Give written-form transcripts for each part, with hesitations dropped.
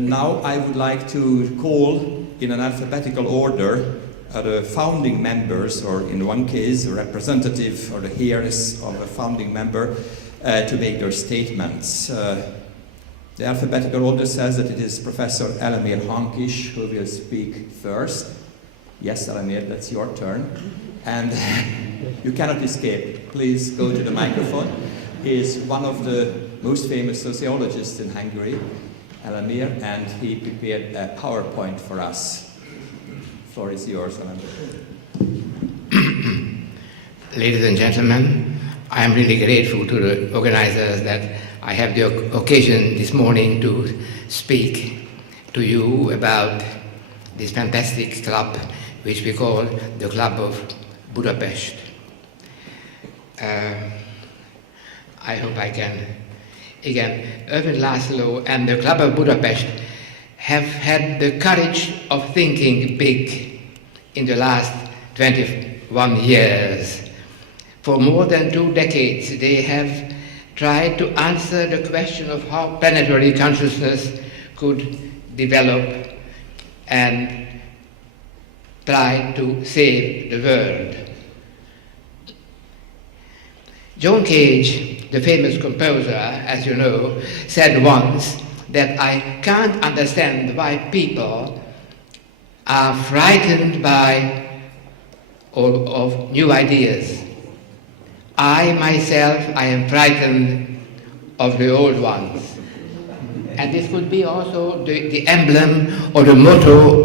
Now I would like to call in an alphabetical order the founding members, or in one case a representative or the heirs of a founding member, to make their statements. The alphabetical order says that it is Professor Elemér Hankiss who will speak first. Yes, Elemér, that's your turn. And you cannot escape. Please go to the microphone. He is one of the most famous sociologists in Hungary, Elemér, and he prepared a PowerPoint for us. The floor is yours, Elemér. Ladies and gentlemen, I am really grateful to the organizers that I have the occasion this morning to speak to you about this fantastic club which we call the Club of Budapest. I hope I can. Again, Irvin Laszlo and the Club of Budapest have had the courage of thinking big in the last 21 years. For more than 2 decades, they have tried to answer the question of how planetary consciousness could develop and try to save the world. John Cage, the famous composer, as you know, said once that I can't understand why people are frightened by of new ideas. I myself, I am frightened of the old ones. And this could be also the emblem or the motto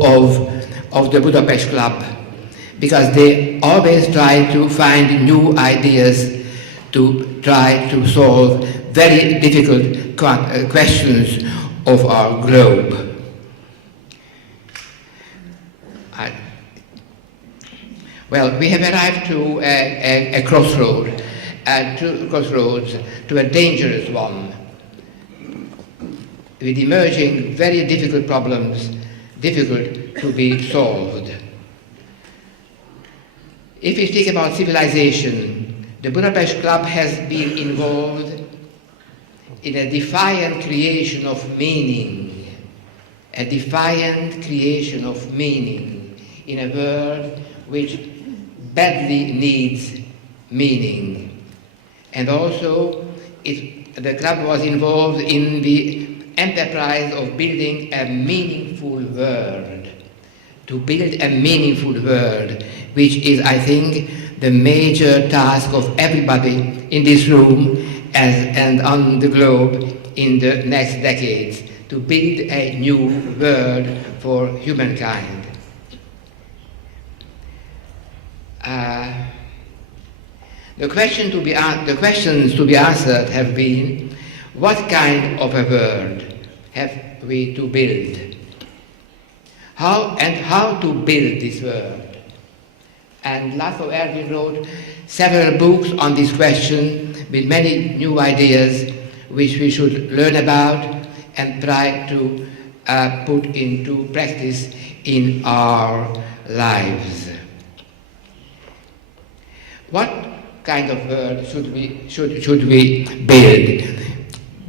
of the Budapest Club, because they always try to find new ideas to try to solve very difficult questions of our globe. Well, we have arrived to a crossroad, to a dangerous one, with emerging very difficult problems, difficult to be solved. If we speak about civilization, the Budapest Club has been involved in a defiant creation of meaning, in a world which badly needs meaning. And also, the club was involved in the enterprise of building a meaningful world. To build a meaningful world, which is, I think, the major task of everybody in this room and on the globe in the next decades, to build a new world for humankind. The questions to be answered have been, what kind of a world have we to build? How to build this world? And Laszlo Ervin wrote several books on this question with many new ideas which we should learn about and try to put into practice in our lives. What kind of world should we build?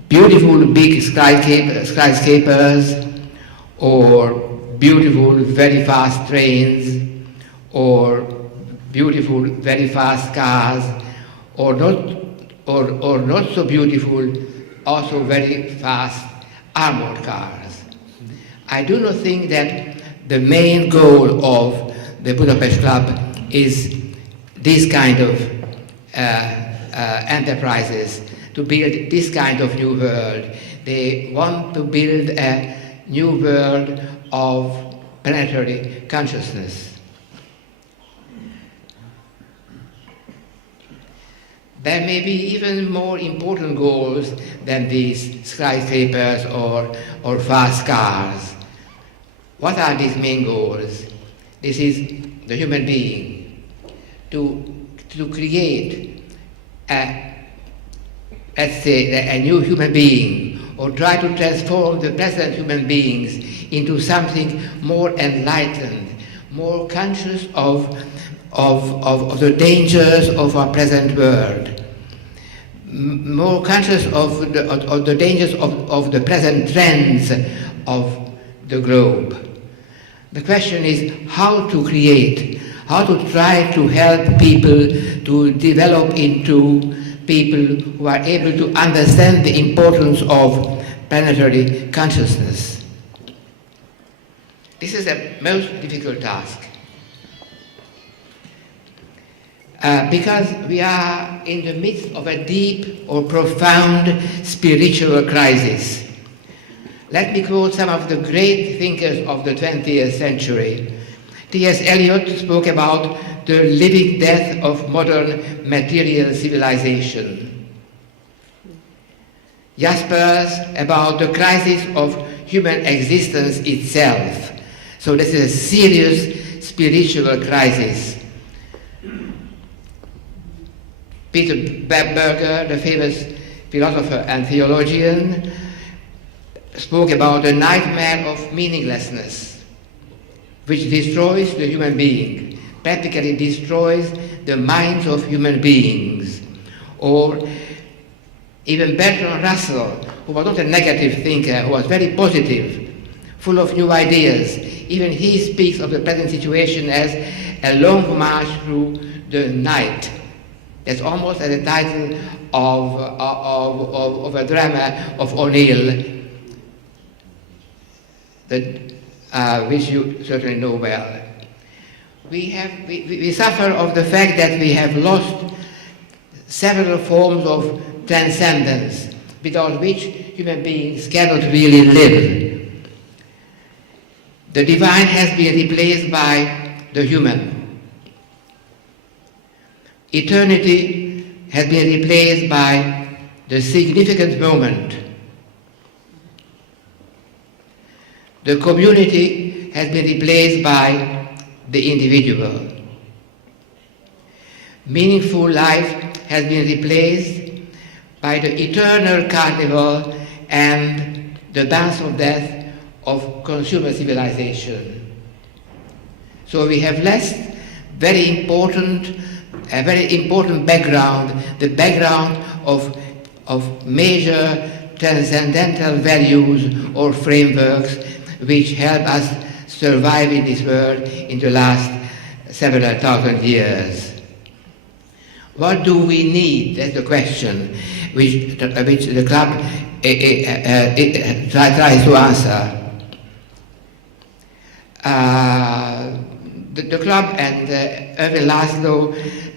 Beautiful big skyscrapers, or beautiful very fast trains, or beautiful very fast cars, or not so beautiful, also very fast armored cars. I do not think that the main goal of the Budapest Club is this kind of enterprises, to build this kind of new world. They want to build a new world of planetary consciousness. There may be even more important goals than these skyscrapers or fast cars. What are these main goals? This is the human being. To create let's say, a new human being, or try to transform the present human beings into something more enlightened, more conscious of the dangers of our present world, more conscious of the dangers of the present trends of the globe. The question is how to create, how to try to help people to develop into people who are able to understand the importance of planetary consciousness. This is a most difficult task. Because we are in the midst of a deep or profound spiritual crisis. Let me quote some of the great thinkers of the 20th century. T.S. Eliot spoke about the living death of modern material civilization. Jaspers about the crisis of human existence itself. So this is a serious spiritual crisis. Peter Berger, the famous philosopher and theologian, spoke about the nightmare of meaninglessness, which destroys the human being, practically destroys the minds of human beings. Or even Bertrand Russell, who was not a negative thinker, who was very positive, full of new ideas. Even he speaks of the present situation as a long march through the night. That's almost as the title of a drama of O'Neill, which you certainly know well. We suffer of the fact that we have lost several forms of transcendence, without which human beings cannot really live. The divine has been replaced by the human. Eternity has been replaced by the significant moment. The community has been replaced by the individual. Meaningful life has been replaced by the eternal carnival and the dance of death of consumer civilization. So we have lost a very important background, the background of major transcendental values or frameworks which help us survive in this world in the last several thousand years. What do we need? That's the question which the club tries to answer. The club and Erwin Laszlo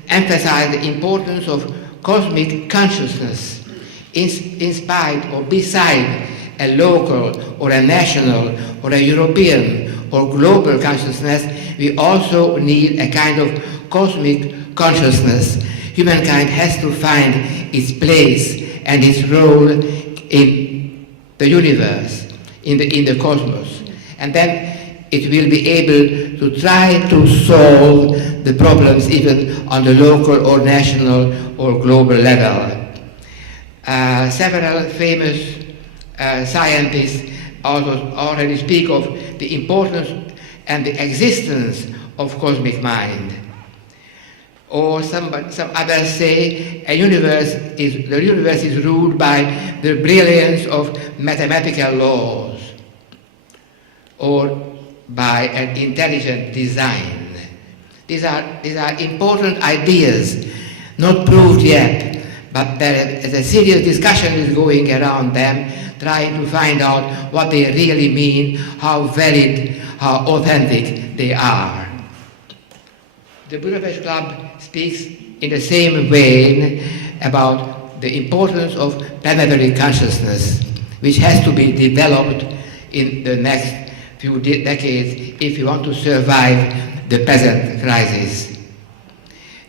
emphasize the importance of cosmic consciousness in spite or beside a local or a national or a European or global consciousness. We also need a kind of cosmic consciousness. Humankind has to find its place and its role in the universe, in the cosmos. And then it will be able to try to solve the problems even on the local or national or global level. Several famous scientists also already speak of the importance and the existence of cosmic mind. Or some others say the universe is ruled by the brilliance of mathematical laws or by an intelligent design. These are important ideas, not proved yet, but there is a serious discussion is going around them, trying to find out what they really mean, how valid, how authentic they are. The Budapest Club speaks in the same vein about the importance of planetary consciousness, which has to be developed in the next few decades if we want to survive the present crisis.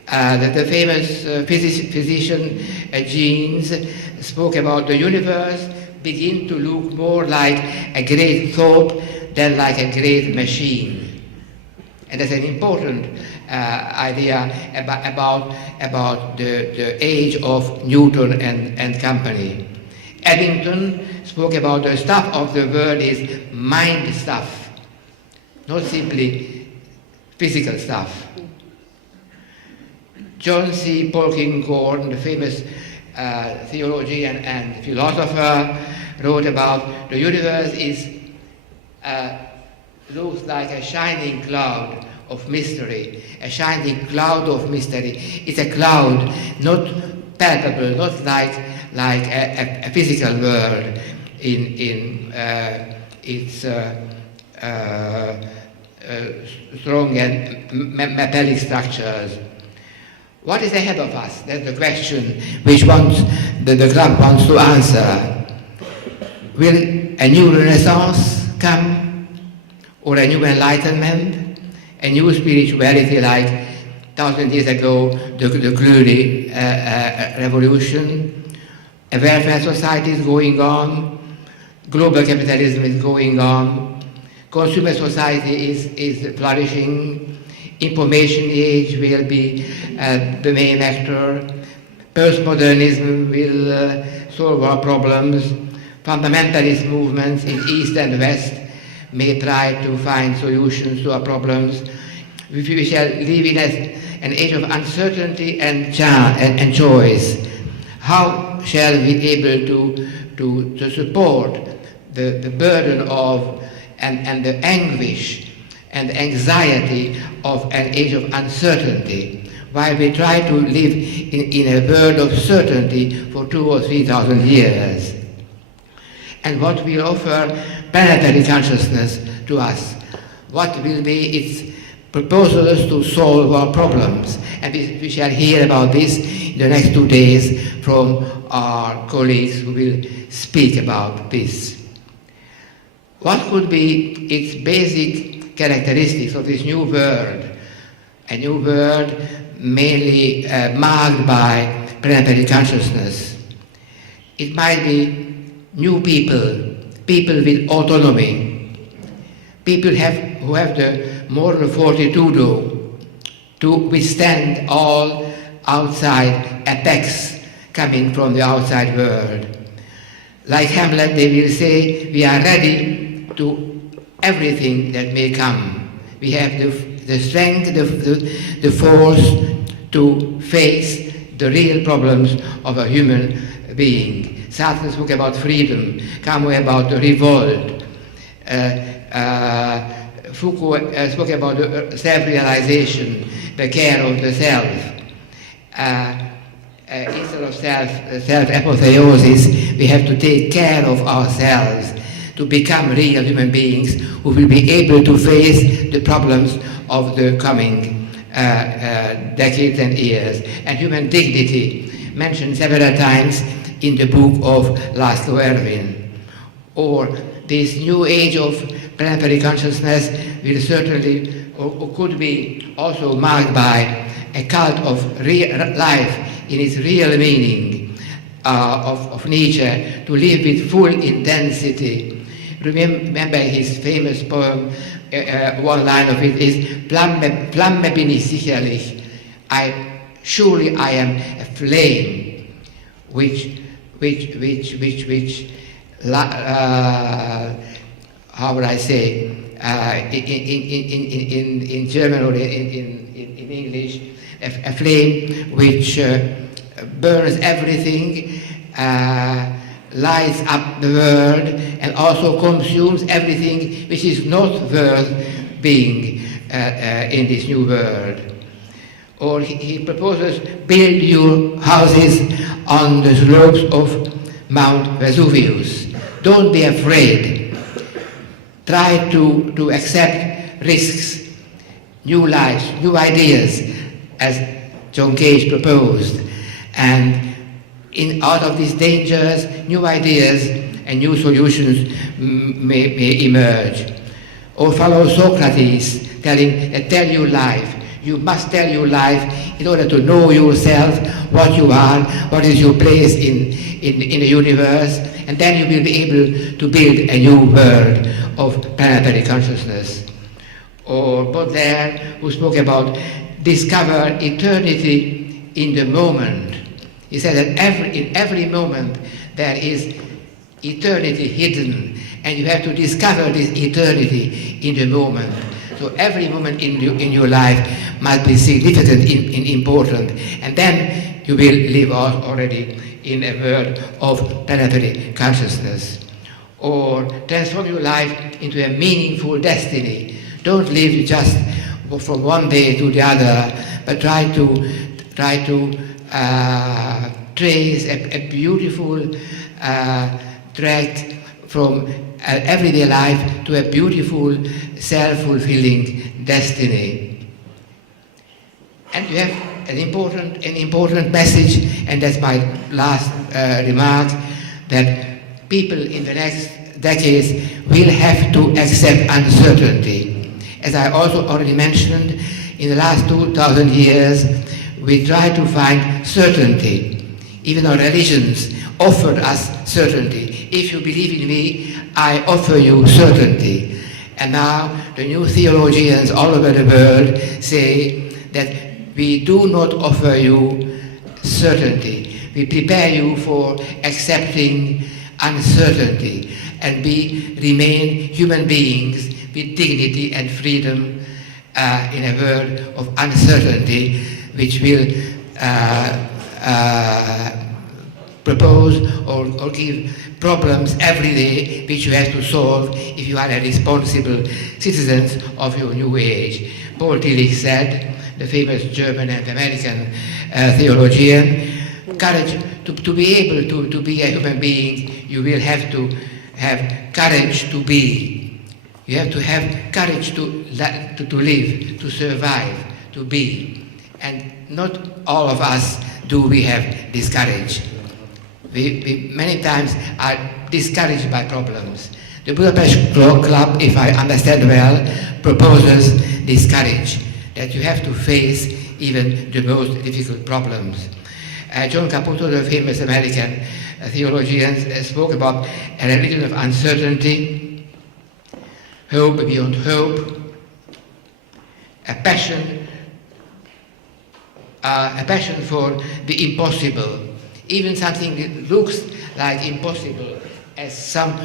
The famous physician Jeans spoke about the universe begin to look more like a great thought than like a great machine. And that's an important idea about the age of Newton and company. Eddington spoke about the stuff of the world is mind stuff, not simply physical stuff. John C. Polkinghorne, the famous theologian and philosopher, wrote about the universe is looks like a shining cloud of mystery, a shining cloud of mystery. It's a cloud not palpable, not like a physical world in its strong and metallic structures. What is ahead of us? That's the question which the club wants to answer. Will a new renaissance come, or a new enlightenment, a new spirituality like 1,000 years ago, the Cluny revolution? A welfare society is going on, global capitalism is going on, consumer society is flourishing, information age will be the main actor, postmodernism will solve our problems, fundamentalist movements in East and West may try to find solutions to our problems. We shall live in an age of uncertainty and choice. How shall we be able to support the burden of and the anguish and anxiety of an age of uncertainty, while we try to live in a world of certainty for 2,000 or 3,000 years? And what will offer planetary consciousness to us? What will be its proposals to solve our problems? And we shall hear about this in the next 2 days from our colleagues who will speak about this. What could be its basic characteristics of this new world? A new world mainly marked by planetary consciousness. It might be new people, people with autonomy, people who have the moral fortitude to withstand all outside attacks coming from the outside world. Like Hamlet, they will say, we are ready to everything that may come. We have the strength, the force to face the real problems of a human being. Sartre spoke about freedom, Camus about the revolt, Foucault spoke about self-realization, the care of the self. Instead of self-apotheosis, we have to take care of ourselves to become real human beings who will be able to face the problems of the coming decades and years. And human dignity, mentioned several times in the book of Laszlo Ervin. Or this new age of planetary consciousness will certainly, or could be also marked by a cult of life in its real meaning, of nature, to live with full intensity. Remember his famous poem, one line of it is, Flamme bin ich sicherlich, surely I am a flame, which how would I say, in German or in English, a flame which burns everything, lights up the world, and also consumes everything which is not worth being in this new world. Or he proposes, build your houses on the slopes of Mount Vesuvius. Don't be afraid. Try to accept risks, new lives, new ideas, as John Cage proposed. And out of these dangers, new ideas and new solutions may emerge. Or follow Socrates, telling that tell your life. You must tell your life in order to know yourself, what you are, what is your place in the universe, and then you will be able to build a new world of planetary consciousness. Or Baudelaire, who spoke about discover eternity in the moment. He said that in every moment there is eternity hidden, and you have to discover this eternity in the moment. So every moment in your life must be significant and important, and then you will live already in a world of planetary consciousness. or transform your life into a meaningful destiny. Don't live just from one day to the other, but try to trace a beautiful thread from everyday life to a beautiful, self-fulfilling destiny. And you have an important message, and that's my last remark, that people in the next decades will have to accept uncertainty. As I also already mentioned, in the last 2,000 years, we try to find certainty. Even our religions offered us certainty. If you believe in me, I offer you certainty. And now the new theologians all over the world say that we do not offer you certainty. We prepare you for accepting uncertainty, and we remain human beings with dignity and freedom in a world of uncertainty, which will propose or give problems every day which you have to solve if you are a responsible citizen of your new age. Paul Tillich said, the famous German and American theologian, courage to be able to be a human being, you will have to have courage to be. You have to have courage to live, to survive, to be. And not all of us we have this courage. We many times are discouraged by problems. The Budapest Club, if I understand well, proposes this courage, that you have to face even the most difficult problems. John Caputo, the famous American theologian, spoke about a religion of uncertainty, hope beyond hope, a passion for the impossible, even something that looks like impossible. As some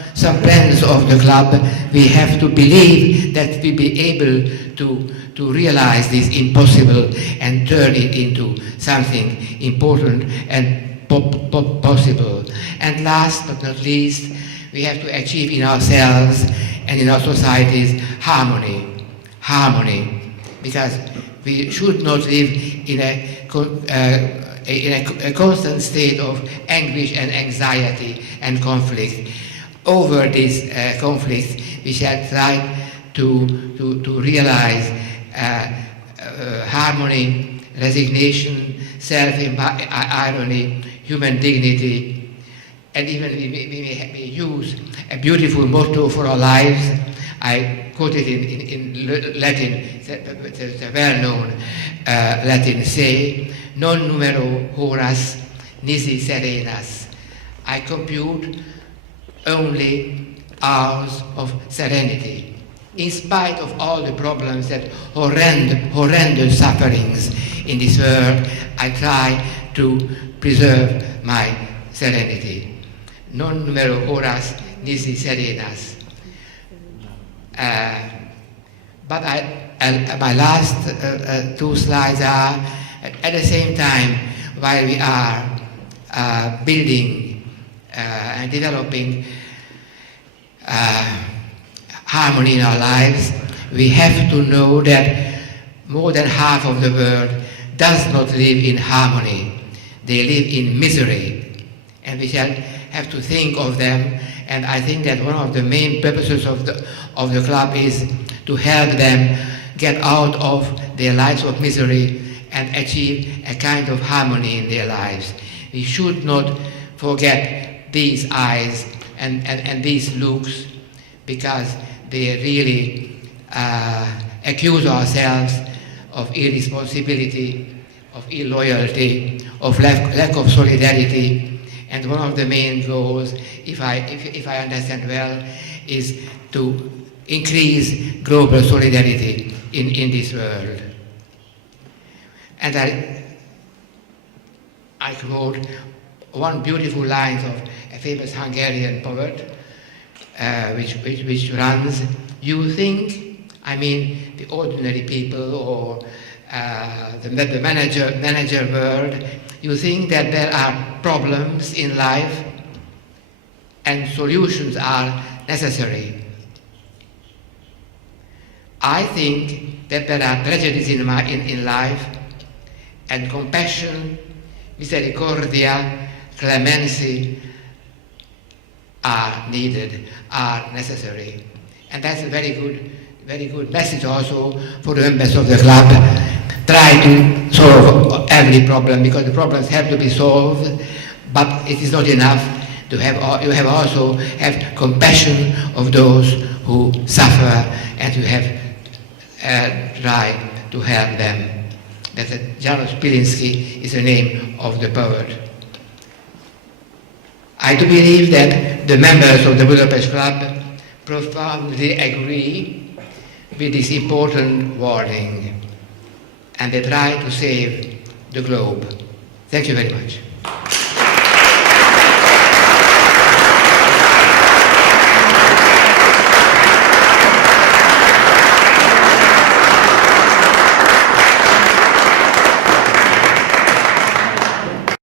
plans of the club, we have to believe that we'll be able to realize this impossible and turn it into something important and possible. And last but not least, we have to achieve in ourselves and in our societies harmony, because we should not live in a constant state of anguish and anxiety and conflict. Over this conflict, we shall try to realize harmony, resignation, self-irony, human dignity, and even we may use a beautiful motto for our lives. I quote it in Latin, it's a well-known Latin say, non numero horas nisi serenas. I compute only hours of serenity. In spite of all the problems that horrendous sufferings in this world, I try to preserve my serenity. Non numero horas nisi serenas. But my last two slides are, at the same time, while we are building and developing harmony in our lives, we have to know that more than half of the world does not live in harmony. They live in misery, and we shall have to think of them. And I think that one of the main purposes of the club is to help them get out of their lives of misery and achieve a kind of harmony in their lives. We should not forget these eyes and these looks, because they really accuse ourselves of irresponsibility, of illoyalty, of lack of solidarity. And one of the main goals, if I understand well, is to increase global solidarity in this world. And I quote one beautiful line of a famous Hungarian poet, which runs, "You think, I mean the ordinary people or the manager world, you think that there are problems in life? and solutions are necessary. I think that there are tragedies in life, and compassion, misericordia, clemency are needed, are necessary. And that's a very good message also for the members of the club. Try to solve every problem, because the problems have to be solved, but it is not enough to have, you have also have compassion of those who suffer, and you have try to help them. That Janusz Pilinski is the name of the poet. I do believe that the members of the Budapest Club profoundly agree with this important warning, and they try to save the globe. Thank you very much.